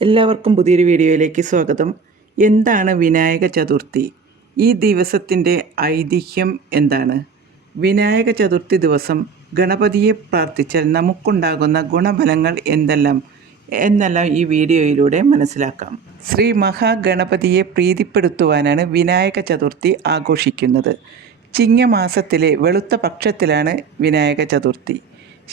എല്ലാവർക്കും പുതിയൊരു വീഡിയോയിലേക്ക് സ്വാഗതം. എന്താണ് വിനായക ചതുർത്ഥി? ഈ ദിവസത്തിൻ്റെ ഐതിഹ്യം എന്താണ്? വിനായക ചതുർത്ഥി ദിവസം ഗണപതിയെ പ്രാർത്ഥിച്ചാൽ നമുക്കുണ്ടാകുന്ന ഗുണഫലങ്ങൾ എന്നെല്ലാം ഈ വീഡിയോയിലൂടെ മനസ്സിലാക്കാം. ശ്രീ മഹാഗണപതിയെ പ്രീതിപ്പെടുത്തുവാനാണ് വിനായക ചതുർത്ഥി ആഘോഷിക്കുന്നത്. ചിങ്ങമാസത്തിലെ വെളുത്ത പക്ഷത്തിലാണ് വിനായക ചതുർത്ഥി.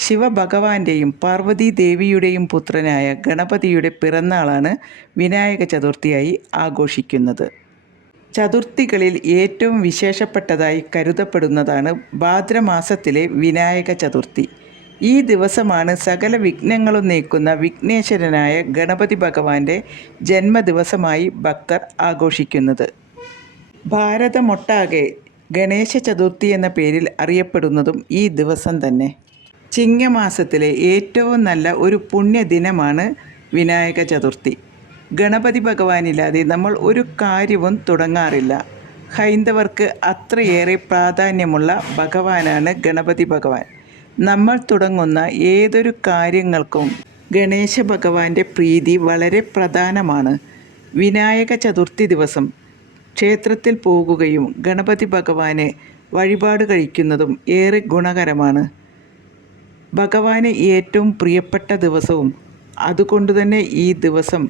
ശിവഭഗവാന്റെയും പാർവതി ദേവിയുടെയും പുത്രനായ ഗണപതിയുടെ പിറന്നാളാണ് വിനായക ചതുർത്ഥിയായി ആഘോഷിക്കുന്നത്. ചതുർത്ഥികളിൽ ഏറ്റവും വിശേഷപ്പെട്ടതായി കരുതപ്പെടുന്നതാണ് ഭാദ്രമാസത്തിലെ വിനായക ചതുർത്ഥി. ഈ ദിവസമാണ് സകല വിഘ്നങ്ങളും നീക്കുന്ന വിഘ്നേശ്വരനായ ഗണപതി ഭഗവാന്റെ ജന്മദിവസമായി ഭക്തർ ആഘോഷിക്കുന്നത്. ഭാരതമൊട്ടാകെ ഗണേശ ചതുർത്ഥി എന്ന പേരിൽ അറിയപ്പെടുന്നതും ഈ ദിവസം തന്നെ. ചിങ്ങമാസത്തിലെ ഏറ്റവും നല്ല ഒരു പുണ്യദിനമാണ് വിനായക ചതുർത്ഥി. ഗണപതി ഭഗവാനില്ലാതെ നമ്മൾ ഒരു കാര്യവും തുടങ്ങാറില്ല. ഹൈന്ദവർക്ക് അത്രയേറെ പ്രാധാന്യമുള്ള ഭഗവാനാണ് ഗണപതി ഭഗവാൻ. നമ്മൾ തുടങ്ങുന്ന ഏതൊരു കാര്യങ്ങൾക്കും ഗണേശ ഭഗവാന്റെ പ്രീതി വളരെ പ്രധാനമാണ്. വിനായക ചതുർത്ഥി ദിവസം ക്ഷേത്രത്തിൽ പോകുകയും ഗണപതി ഭഗവാനെ വഴിപാട് കഴിക്കുന്നതും ഏറെ ഗുണകരമാണ്. ഭഗവാന് ഏറ്റവും പ്രിയപ്പെട്ട ദിവസവും അതുകൊണ്ടുതന്നെ ഈ ദിവസം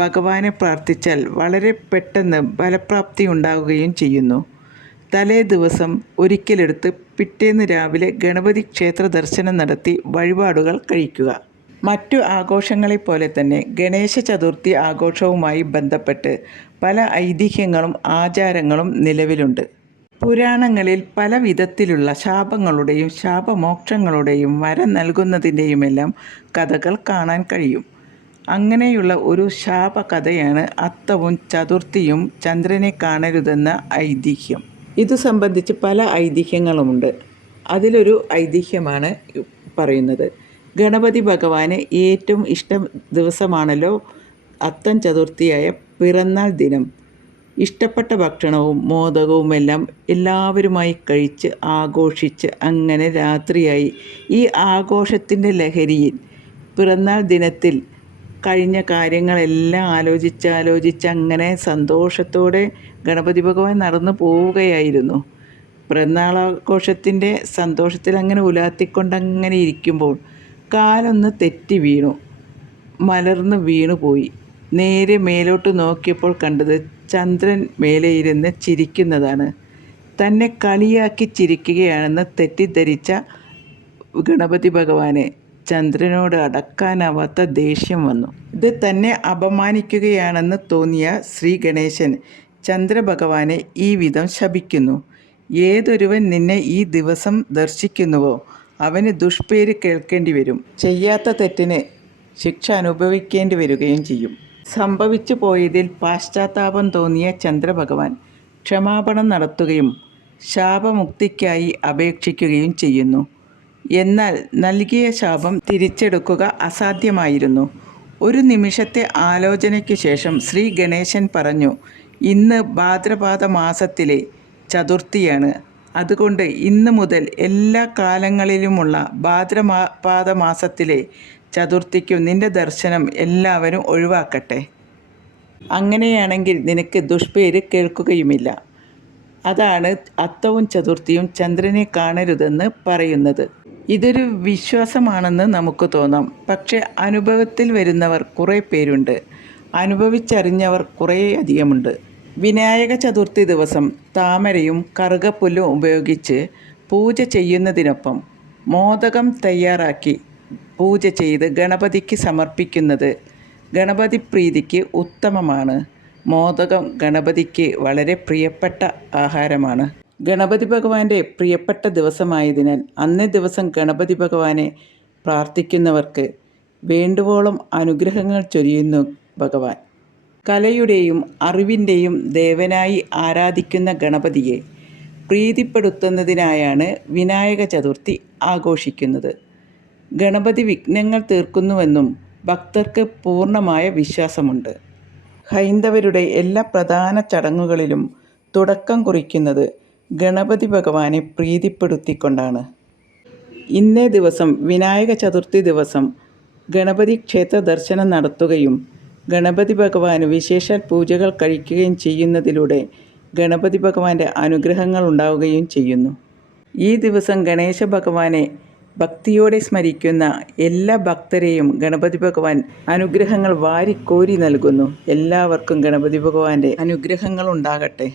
ഭഗവാനെ പ്രാർത്ഥിച്ചാൽ വളരെ പെട്ടെന്ന് ഫലപ്രാപ്തി ഉണ്ടാവുകയും ചെയ്യുന്നു. തലേ ദിവസം ഒരിക്കലെടുത്ത് പിറ്റേന്ന് രാവിലെ ഗണപതി ക്ഷേത്ര ദർശനം നടത്തി വഴിപാടുകൾ കഴിക്കുക. മറ്റു ആഘോഷങ്ങളെപ്പോലെ തന്നെ ഗണേശ ചതുർത്ഥി ആഘോഷവുമായി ബന്ധപ്പെട്ട് പല ഐതിഹ്യങ്ങളും ആചാരങ്ങളും നിലവിലുണ്ട്. പുരാണങ്ങളിൽ പല വിധത്തിലുള്ള ശാപങ്ങളുടെയും ശാപമോക്ഷങ്ങളുടെയും വരം നൽകുന്നതിൻ്റെയുമെല്ലാം കഥകൾ കാണാൻ കഴിയും. അങ്ങനെയുള്ള ഒരു ശാപകഥയാണ് അത്തവും ചതുർത്ഥിയും ചന്ദ്രനെ കാണരുതെന്ന ഐതിഹ്യം. ഇതു സംബന്ധിച്ച് പല ഐതിഹ്യങ്ങളുമുണ്ട്. അതിലൊരു ഐതിഹ്യമാണ് പറയുന്നത്. ഗണപതി ഭഗവാന് ഏറ്റവും ഇഷ്ട ദിവസമാണല്ലോ അത്തം ചതുർത്ഥിയായ പിറന്നാൾ ദിനം. ഇഷ്ടപ്പെട്ട ഭക്ഷണവും മോദകവുമെല്ലാം എല്ലാവരുമായി കഴിച്ച് ആഘോഷിച്ച് അങ്ങനെ രാത്രിയായി. ഈ ആഘോഷത്തിൻ്റെ ലഹരിയിൽ പിറന്നാൾ ദിനത്തിൽ കഴിഞ്ഞ കാര്യങ്ങളെല്ലാം ആലോചിച്ച് അങ്ങനെ സന്തോഷത്തോടെ ഗണപതി ഭഗവാൻ നടന്നു പോവുകയായിരുന്നു. പിറന്നാളാഘോഷത്തിൻ്റെ സന്തോഷത്തിൽ അങ്ങനെ ഉലാത്തിക്കൊണ്ടങ്ങനെ ഇരിക്കുമ്പോൾ കാലൊന്ന് തെറ്റി വീണു, മലർന്ന് വീണുപോയി. നേരെ മേലോട്ട് നോക്കിയപ്പോൾ കണ്ടത് ചന്ദ്രൻ മേലെ ഇരുന്ന് ചിരിക്കുന്നതാണ്. തന്നെ കളിയാക്കി ചിരിക്കുകയാണെന്ന് തെറ്റിദ്ധരിച്ച ഗണപതി ഭഗവാന് ചന്ദ്രനോട് അടക്കാനാവാത്ത ദേഷ്യം വന്നു. ഇത് തന്നെ അപമാനിക്കുകയാണെന്ന് തോന്നിയ ശ്രീ ഗണേശൻ ചന്ദ്രഭഗവാനെ ഈ വിധം ശപിക്കുന്നു. ഏതൊരുവൻ നിന്നെ ഈ ദിവസം ദർശിക്കുന്നുവോ അവന് ദുഷ്പേര് കേൾക്കേണ്ടി വരും. ചെയ്യാത്ത തെറ്റിന് ശിക്ഷ അനുഭവിക്കേണ്ടി വരികയും ചെയ്യും. സംഭവിച്ചു പോയതിൽ പാശ്ചാത്താപം തോന്നിയ ചന്ദ്രഭഗവാൻ ക്ഷമാപണം നടത്തുകയും ശാപമുക്തിക്കായി അപേക്ഷിക്കുകയും ചെയ്യുന്നു. എന്നാൽ നൽകിയ ശാപം തിരിച്ചെടുക്കുക അസാധ്യമായിരുന്നു. ഒരു നിമിഷത്തെ ആലോചനയ്ക്ക് ശേഷം ശ്രീ ഗണേശൻ പറഞ്ഞു, ഇന്ന് ഭാദ്രപദ മാസത്തിലെ ചതുർത്ഥിയാണ്. അതുകൊണ്ട് ഇന്ന് മുതൽ എല്ലാ കാലങ്ങളിലുമുള്ള ഭാദ്രപദ മാസത്തിലെ ചതുർത്ഥിക്കും നിന്റെ ദർശനം എല്ലാവരും ഒഴിവാക്കട്ടെ. അങ്ങനെയാണെങ്കിൽ നിനക്ക് ദുഷ്പേര് കേൾക്കുകയുമില്ല. അതാണ് അത്തവും ചതുർത്ഥിയും ചന്ദ്രനെ കാണരുതെന്ന് പറയുന്നത്. ഇതൊരു വിശ്വാസമാണെന്ന് നമുക്ക് തോന്നാം. പക്ഷെ അനുഭവത്തിൽ വരുന്നവർ കുറേ പേരുണ്ട്, അനുഭവിച്ചറിഞ്ഞവർ കുറേ അധികമുണ്ട്. വിനായക ചതുർത്ഥി ദിവസം താമരയും കറുകപ്പുല്ലും ഉപയോഗിച്ച് പൂജ ചെയ്യുന്നതിനൊപ്പം മോദകം തയ്യാറാക്കി പൂജ ചെയ്ത് ഗണപതിക്ക് സമർപ്പിക്കുന്നത് ഗണപതി പ്രീതിക്ക് ഉത്തമമാണ്. മോദകം ഗണപതിക്ക് വളരെ പ്രിയപ്പെട്ട ആഹാരമാണ്. ഗണപതി ഭഗവാന്റെ പ്രിയപ്പെട്ട ദിവസമായതിനാൽ അന്നേ ദിവസം ഗണപതി ഭഗവാനെ പ്രാർത്ഥിക്കുന്നവർക്ക് വേണ്ടുവോളം അനുഗ്രഹങ്ങൾ ചൊരിയുന്നു ഭഗവാൻ. കലയുടെയും അറിവിൻ്റെയും ദേവനായി ആരാധിക്കുന്ന ഗണപതിയെ പ്രീതിപ്പെടുത്തുന്നതിനായാണ് വിനായക ചതുർത്ഥി ആഘോഷിക്കുന്നത്. ഗണപതി വിഘ്നങ്ങൾ തീർക്കുന്നുവെന്നും ഭക്തർക്ക് പൂർണ്ണമായ വിശ്വാസമുണ്ട്. ഹൈന്ദവരുടെ എല്ലാ പ്രധാന ചടങ്ങുകളിലും തുടക്കം കുറിക്കുന്നത് ഗണപതി ഭഗവാനെ പ്രീതിപ്പെടുത്തിക്കൊണ്ടാണ്. ഇന്നേ ദിവസം വിനായക ചതുർത്ഥി ദിവസം ഗണപതി ക്ഷേത്ര ദർശനം നടത്തുകയും ഗണപതി ഭഗവാന് വിശേഷാൽ പൂജകൾ കഴിക്കുകയും ചെയ്യുന്നതിലൂടെ ഗണപതി ഭഗവാന്റെ അനുഗ്രഹങ്ങൾ ഉണ്ടാവുകയും ചെയ്യുന്നു. ഈ ദിവസം ഗണേശ ഭഗവാനെ ഭക്തിയോടെ സ്മരിക്കുന്ന എല്ലാ ഭക്തരെയും ഗണപതി ഭഗവാൻ അനുഗ്രഹങ്ങൾ വാരിക്കോരി നൽകുന്നു. എല്ലാവർക്കും ഗണപതി ഭഗവാന്റെ അനുഗ്രഹങ്ങൾ ഉണ്ടാകട്ടെ.